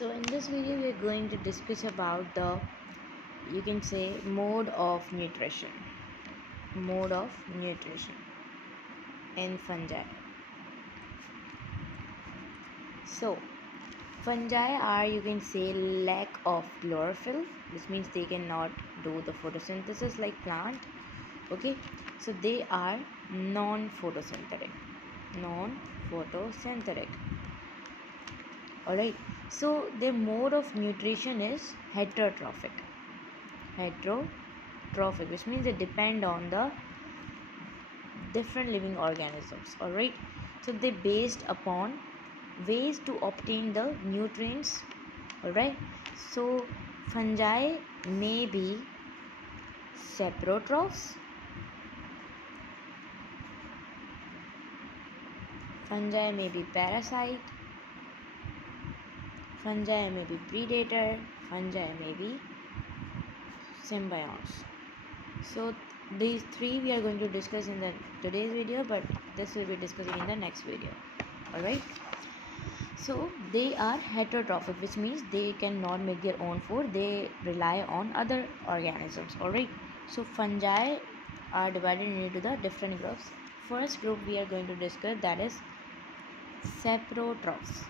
So in this video we are going to discuss about the, you can say, mode of nutrition in fungi. So fungi are, you can say, lack of chlorophyll, which means they cannot do the photosynthesis like plant. Okay, so they are non-photosynthetic. Alright, so their mode of nutrition is heterotrophic, which means they depend on the different living organisms. Alright, so they based upon ways to obtain the nutrients. Alright, so fungi may be saprotrophs, fungi may be parasite, fungi may be predator, fungi may be symbionts. So these three we are going to discuss in the today's video, but this will be discussing in the next video. Alright, so they are heterotrophic, which means they cannot make their own food, they rely on other organisms. Alright, so fungi are divided into the different groups. First group we are going to discuss, that is saprotrophs.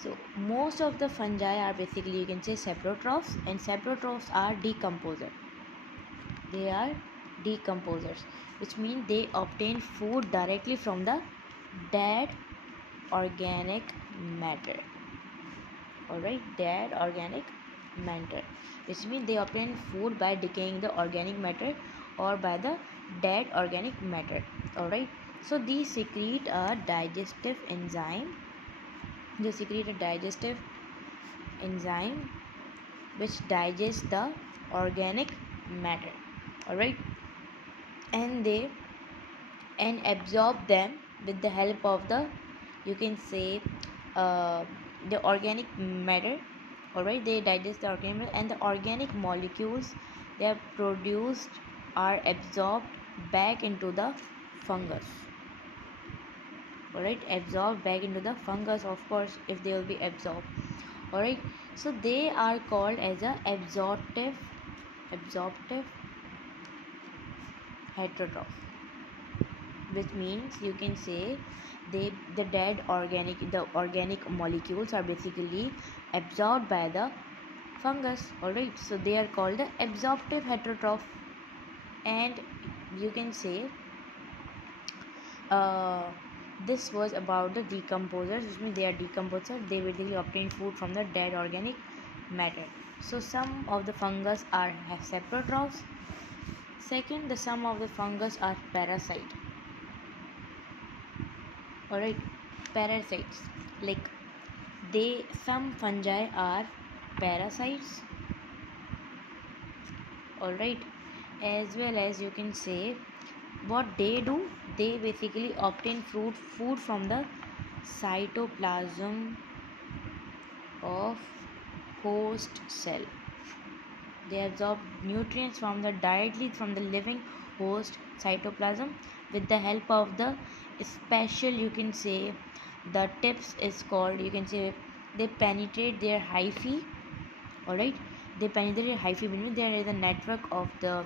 So most of the fungi are basically, you can say, saprotrophs, and saprotrophs are decomposer. They are decomposers, which means they obtain food directly from the dead organic matter. Alright, dead organic matter, which means they obtain food by decaying the organic matter or by the dead organic matter. Alright, so these secrete a digestive enzyme. They secrete a digestive enzyme which digests the organic matter. Alright, and they absorb them with the help of the, you can say, the organic matter. Alright, they digest the organic matter, and the organic molecules they are produced are absorbed back into the fungus. Alright, absorbed back into the fungus, of course, if they will be absorbed. Alright, so they are called as a absorptive heterotroph, which means, you can say, the organic molecules are basically absorbed by the fungus. Alright, so they are called the absorptive heterotroph. And you can say this was about the decomposers, which means they are decomposers. They basically obtain food from the dead organic matter. So some of the fungus are saprotrophs. Second, the some of the fungus are parasite. Alright, parasites, like some fungi are parasites. Alright, as well as, you can say, what they do, they basically obtain food from the cytoplasm of host cell. They absorb nutrients directly from the living host cytoplasm with the help of the special, you can say, the tips is called, you can say, they penetrate their hyphae. Alright, they penetrate their hyphae, meaning there is a network of the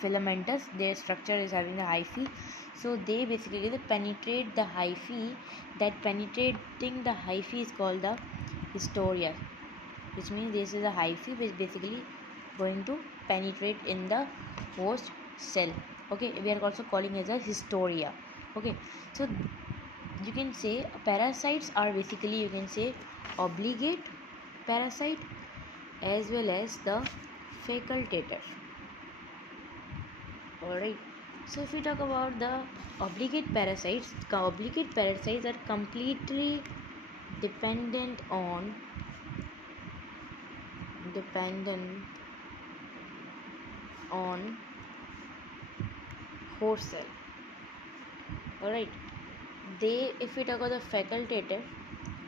filamentous, their structure is having the hyphae. So they basically penetrate the hyphae. That penetrating the hyphae is called the hystoria, which means this is a hyphae which basically going to penetrate in the host cell. Okay, we are also calling it as a hystoria. Okay, so you can say parasites are basically, you can say, obligate parasite as well as the facultator. Alright, so if we talk about the obligate parasites are completely dependent on host cell. Alright, if we talk about the facultator,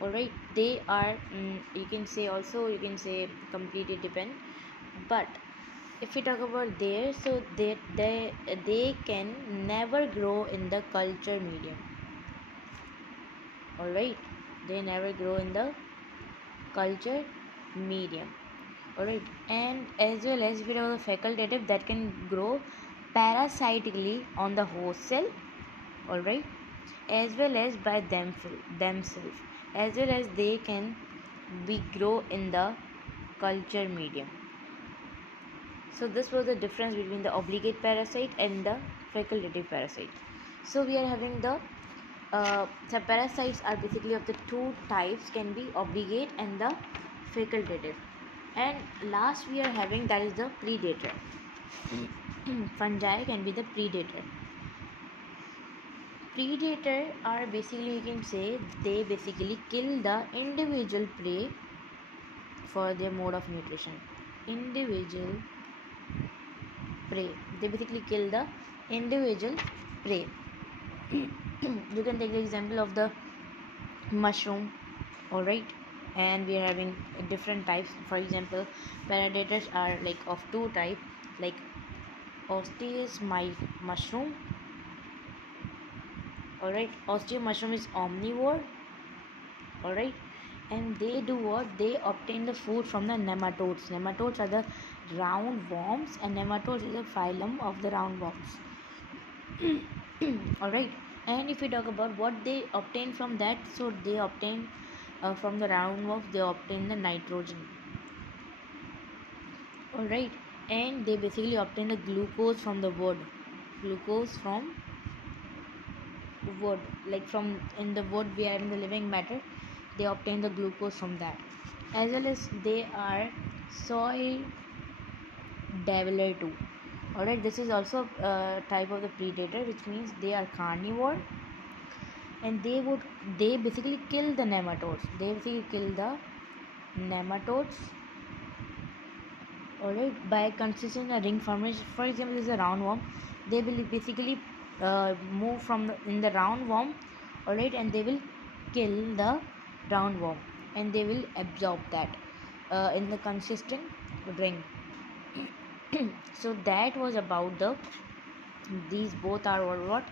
alright, they are you can say completely depend. But if we talk about there, so they can never grow in the culture medium. Alright, they never grow in the culture medium. Alright, and as well as if it was a facultative, that can grow parasitically on the host cell, alright, as well as by themselves, as well as they can be grow in the culture medium. So this was the difference between the obligate parasite and the facultative parasite. So we are having the parasites are basically of the two types, can be obligate and the facultative. And last we are having that is the predator. Fungi can be the predator. Predator are basically, you can say, they basically kill the individual prey for their mode of nutrition. Individual prey, they basically kill the individual prey. You can take the example of the mushroom, all right, and we are having different types. For example, predators are like of two type, like osteus mushroom, all right. Osteus mushroom is omnivore, all right, and they do what? They obtain the food from the nematodes. Nematodes are the round worms, and nematodes is a phylum of the roundworms. All right, and if we talk about what they obtain from that, so they obtain from the roundworms, they obtain the nitrogen, all right, and they basically obtain the glucose from the wood. Glucose from wood, like from in the wood we are in the living matter, they obtain the glucose from that. As well as they are soil deviler too, alright. This is also a type of the predator, which means they are carnivore, and they basically kill the nematodes. They basically kill the nematodes, alright, by consisting a ring formation. For example, this is a roundworm. They will basically move from in the roundworm, alright, and they will kill the roundworm, and they will absorb that in the consistent ring. So that was about the, these both are what,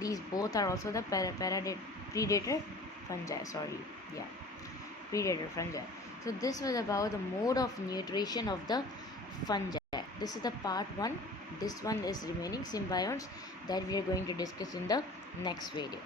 these both are also the predator fungi, sorry, yeah, predator fungi. So this was about the mode of nutrition of the fungi. This is the part 1. This one is remaining symbionts that we are going to discuss in the next video.